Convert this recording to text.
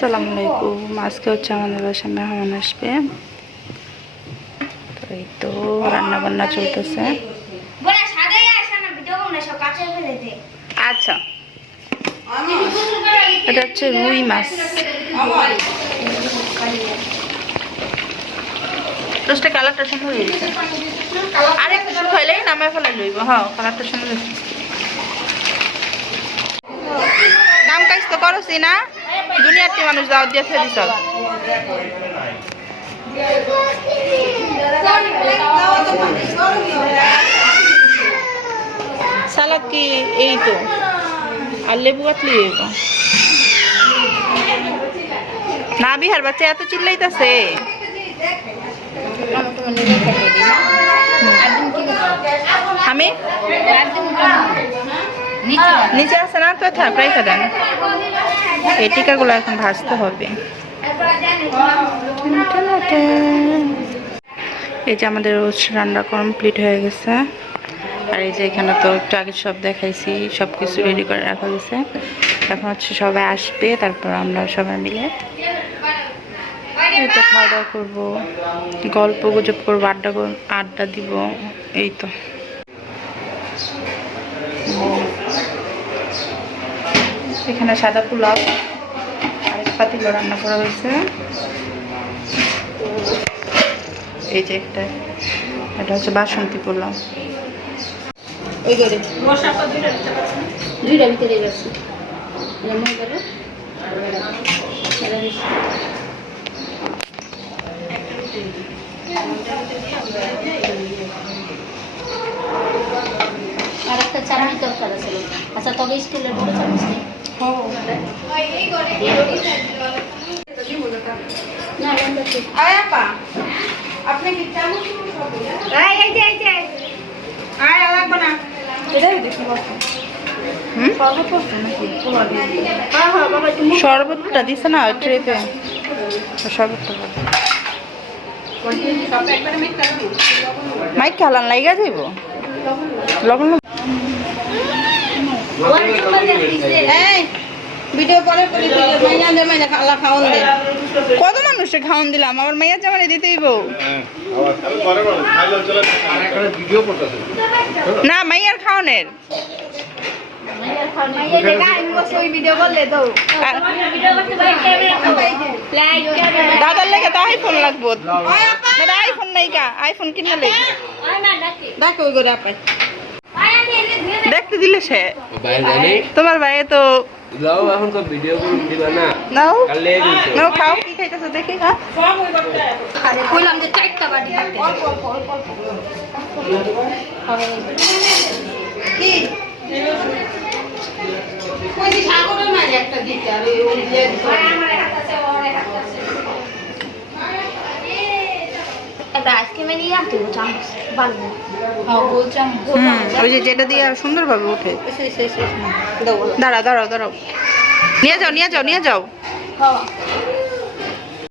আসসালামু আলাইকুম। আজকে হচ্ছে আমাদের বাসায় মেহমান আসবে, তো এই তো রান্না বান্না চলতেছে। আচ্ছা, এটা হচ্ছে রুই মাছ। রোস্টে কালারটা সুন্দর হয়েছে, আর একটু শুকাইলেই নামে ফেলে লইব। হ্যাঁ, কালারটা সুন্দর হয়েছে। কাম কাজ তো করছি না, দুনিয়ার টি মানুষ দাওয়াত দিয়ে দিছ। সালাদ কি এই তো, আর লেবু কাটলি না। বিহার বাচ্চা এত চিল্লাইতেছে। আমি নিচে আছে না তো, রেখে দেন। এই টিকাগুলো এখন ভাজতে হবে। এই যে আমাদের রোজ রান্না কমপ্লিট হয়ে গেছে। আর এই যে এখানে তো একটু আগে সব দেখাইছি, সব কিছু রেডি করে রাখা গেছে। এখন হচ্ছে সবাই আসবে, তারপর আমরা সবাই মিলে এই তো খাওয়া দাওয়া করবো, গল্প গুজব করবো, আড্ডা দিব। এই তো এখানে সাদা পোলাও আরেক পাতিল রান্না করা হয়েছে। এই যে এটা হচ্ছে বাসন্তী পোলাও। ওই করে দুইটা ভিতরে গেছে আর একটা চাটনি দরকার আছে। আচ্ছা, তবে স্টিলের বড় চামচ নেই। আপনি কি চামচ শরবতটা দিছে না ট্রেতে, শরবতটা মাইক খালান লাইগা যাইব লবণ। কত মানুষে খাওয়ান দিলাম, আমার মাইয়া জামানে দিতেই বউ না, মাইয়ার খাওয়ানের দাদার লেগে তো আইফোন লাগবো। দাদা আইফোন নাই কা, আইফোন কিনে লেগে দেখো ওই করে আপাই দেখতে দিলে সে তোমার ভাই তো এখন তো ভিডিও দিবা না। নাও নাও, খাও। কি খাইতেছো দেখি? আরে কইলাম যে চারটা বাটি দিতে কি কই দি সাগর না একটা দিতে, আর ওই দিয়ে আমার হাতে ওর হাতে আছে। এটা আজকে মেনি আনতে চামচ বালু। হ্যাঁ, গোল চামচ। ওই যে যেটা দিয়ে সুন্দরভাবে ওঠে। দাঁড়াও নিয়ে যাও। হ্যাঁ